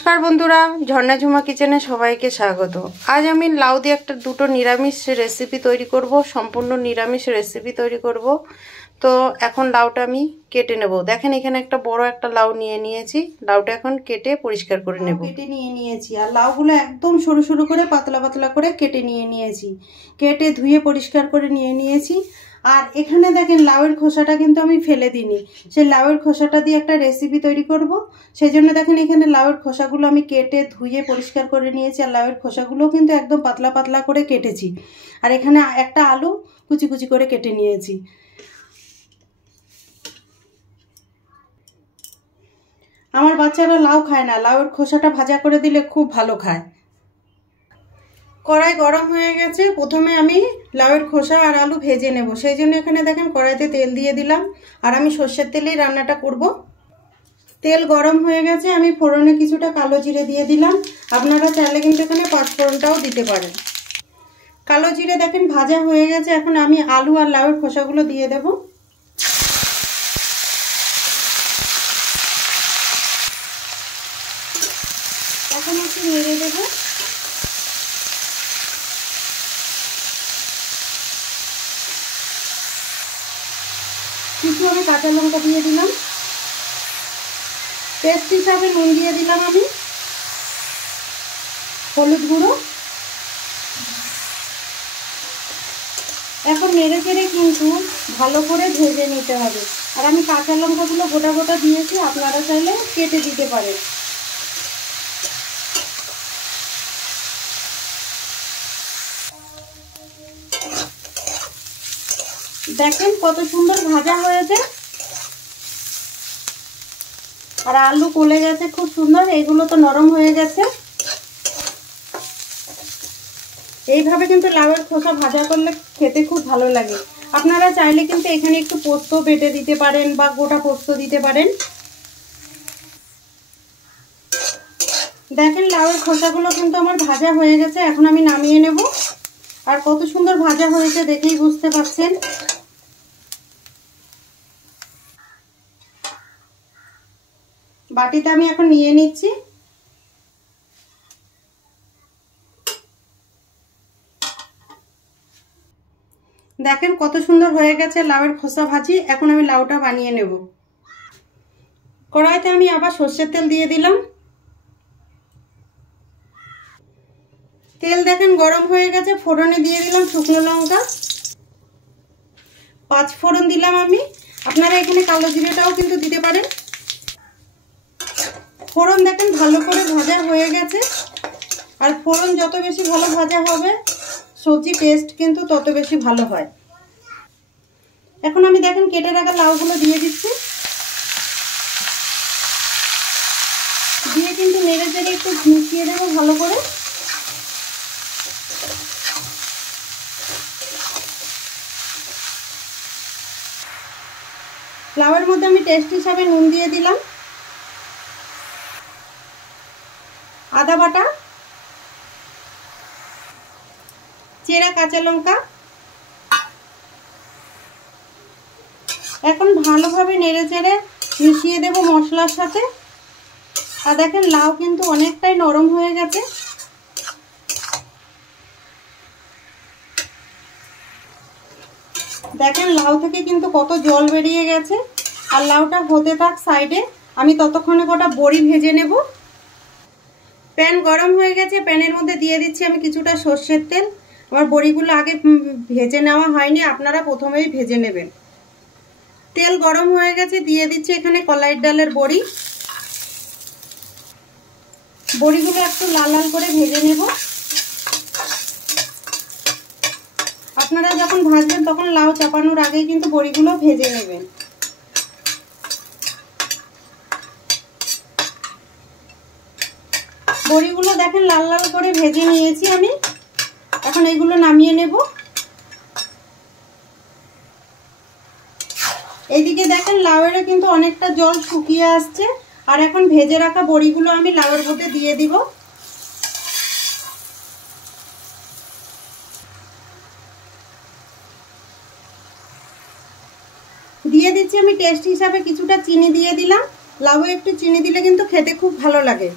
নমস্কার বন্ধুরা, ঝর্ণা ঝুমা কিচেনে সবাইকে স্বাগত। আজ আমি লাউ দিয়ে দুটো নিরামিষ রেসিপি তৈরি করব, সম্পূর্ণ নিরামিষ রেসিপি তৈরি করব। তো এখন লাউটা আমি কেটে নেব। দেখেন এখানে একটা বড় একটা লাউ নিয়ে নিয়েছি। লাউটা এখন কেটে পরিষ্কার করে নেব। কেটে নিয়েছি আর লাউগুলো একদম সরু সরু করে পাতলা পাতলা করে কেটে নিয়েছি। কেটে ধুয়ে পরিষ্কার করে নিয়েছি। আর এখানে দেখেন লাউয়ের খোসাটা কিন্তু আমি ফেলে দিইনি। সেই লাউয়ের খোসাটা দিয়ে একটা রেসিপি তৈরি করব। সেই জন্য দেখেন এখানে লাউয়ের খোসাগুলো আমি কেটে ধুয়ে পরিষ্কার করে নিয়েছি। আর লাউয়ের খোসাগুলো কিন্তু একদম পাতলা পাতলা করে কেটেছি। আর এখানে একটা আলু কুচি কুচি করে কেটে নিয়েছি। আমার বাচ্চারা লাউ খায় না, লাউয়ের খোসাটা ভাজা করে দিলে খুব ভালো খায়। কড়াই গরম হয়ে গেছে। প্রথমে আমি লাউয়ের খোসা আর আলু ভেজে নেব। সেই জন্য এখানে দেখেন কড়াইতে তেল দিয়ে দিলাম। আর আমি সর্ষের তেলেই রান্নাটা করব। তেল গরম হয়ে গেছে, আমি ফোড়নে কিছুটা কালো জিরে দিয়ে দিলাম। আপনারা চাইলে কিন্তু এখানে পাঁচফোড়নটাও দিতে পারেন। কালো জিরে দেখেন ভাজা হয়ে গেছে। এখন আমি আলু আর লাউয়ের খোসাগুলো দিয়ে দেব। এখন একটু নেড়ে দেব। কিছু আমি কাঁচা লঙ্কা দিয়ে দিলাম। টেস্ট হিসাবে নুন দিয়ে দিলাম আমি, হলুদ গুঁড়ো। এখন নেড়ে চেড়ে কিন্তু ভালো করে ভেজে নিতে হবে। আর আমি কাঁচা লঙ্কাগুলো গোটা গোটা দিয়েছি, আপনারা চাইলে কেটে দিতে পারেন। দেখেন কত সুন্দর ভাজা হয়েছে। আর আলু গলে গেছে খুব সুন্দর, এগুলো তো নরম হয়ে গেছে। এইভাবে কিন্তু লাউয়ের খোসা ভাজা করলে খেতে খুব ভালো লাগে। আপনারা চাইলে কিন্তু এখানে একটু পোস্ত বেটে দিতে পারেন বা গোটা পোস্ত দিতে পারেন। দেখেন লাউয়ের খোসাগুলো কিন্তু আমার ভাজা হয়ে গেছে। এখন আমি নামিয়ে নেব। আর কত সুন্দর ভাজা হয়েছে দেখেই বুঝতে পারছেন। বাটিতে আমি এখন নিয়ে নিচ্ছি। দেখেন কত সুন্দর হয়ে গেছে লাউয়ের খোসা ভাজি। এখন আমি লাউটা বানিয়ে নেব। কড়াইতে আমি আবার সর্ষের তেল দিয়ে দিলাম। তেল দেখেন গরম হয়ে গেছে। ফোড়নে দিয়ে দিলাম শুকনো লঙ্কা, পাঁচ ফোড়ন দিলাম আমি। আপনারা এখানে কালো জিরেটাও কিন্তু দিতে পারেন। ফোড়ন দেখেন ভালো করে ভাজা হয়ে গেছে। আর ফোড়ন যত বেশি ভালো ভাজা হবে সবজি টেস্ট কিন্তু তত বেশি ভালো হয়। এখন আমি দেখেন কেটে রাখা লাউগুলো দিয়ে দিচ্ছি। দিয়ে কিন্তু নেড়ে চেড়ে একটু মিশিয়ে দেবো ভালো করে। লাউয়ের মধ্যে আমি টেস্ট হিসাবে নুন দিয়ে দিলাম, আদা বাটা, চেরা কাঁচা লঙ্কা। এখন ভালোভাবে নেড়ে চেড়ে মিশিয়ে দেব মশলার সাথে। আর দেখেন লাউ কিন্তু অনেকটাই নরম হয়ে গেছে। দেখেন লাউ থেকে কিন্তু কত জল বেরিয়ে গেছে। আর লাউটা হতে থাক সাইডে, আমি ততক্ষণে কটা বড়ি ভেজে নেব। প্যান গরম হয়ে গেছে, প্যানের মধ্যে দিয়ে দিচ্ছি আমি কিছুটা সর্ষের তেল। আমার বড়িগুলো আগে ভেজে নেওয়া হয়নি, আপনারা প্রথমেই ভেজে নেবেন। তেল গরম হয়ে গেছে, দিয়ে দিচ্ছি এখানে কলাইয়ের ডালের বড়ি। বড়িগুলো একটু লাল লাল করে ভেজে নেব। আপনারা যখন ভাজবেন তখন লাউ চাপানোর আগেই কিন্তু বড়িগুলো ভেজে নেবেন। বড়িগুলো দেখেন লাল লাল করে ভেজে নিয়েছি আমি। এখন এইগুলো নামিয়ে নেব। এইদিকে দেখেন লাউয়েরও কিন্তু অনেকটা জল শুকিয়ে আসছে। আর এখন ভেজে রাখা বড়িগুলো আমি লাউয়ের মধ্যে দিয়ে দিব। দিয়ে দিচ্ছি আমি টেস্ট হিসাবে কিছুটা চিনি দিয়ে দিলাম। লাউয়ে একটু চিনি দিলে কিন্তু খেতে খুব ভালো লাগে।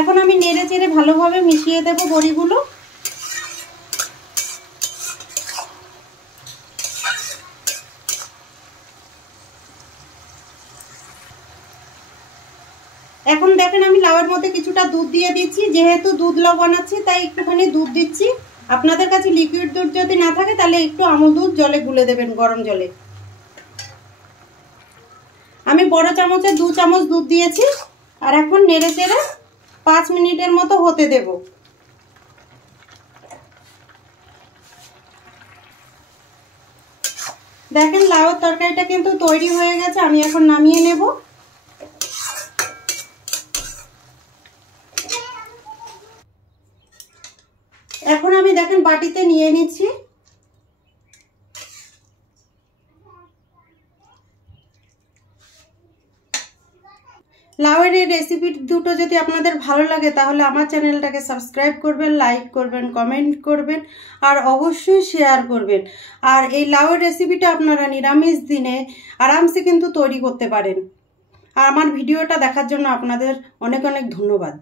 এখন আমি নেড়ে চেড়ে ভালোভাবে মিশিয়ে দেব বড়িগুলো। এখন দেখেন আমি লাউয়ের মধ্যে কিছুটা দুধ দিয়ে দিচ্ছি, যেহেতু দুধ লাউ বানাচ্ছি তাই একটুখানি দুধ দিচ্ছি। আপনাদের কাছে লিকুইড দুধ যদি না থাকে তাহলে একটু আমুল দুধ জলে গুলে দেবেন, গরম জলে। আমি বড় চামচে 2 চামচ দুধ দিয়েছি। আর এখন নেড়ে চেড়ে 5 মিনিটের মতো হতে দেব। দেখেন লাউয়ের তরকারিটা কিন্তু তৈরি হয়ে গেছে, আমি এখন নামিয়ে নেব। এখন আমি দেখেন বাটিতে নিয়ে নিচ্ছি। লাউয়ের এই রেসিপি দুটো যদি আপনাদের ভালো লাগে তাহলে আমার চ্যানেলটাকে সাবস্ক্রাইব করবেন, লাইক করবেন, কমেন্ট করবেন আর অবশ্যই শেয়ার করবেন। আর এই লাউয়ের রেসিপিটা আপনারা নিরামিষ দিনে আরামসে কিন্তু তৈরি করতে পারেন। আর আমার ভিডিওটা দেখার জন্য আপনাদের অনেক অনেক ধন্যবাদ।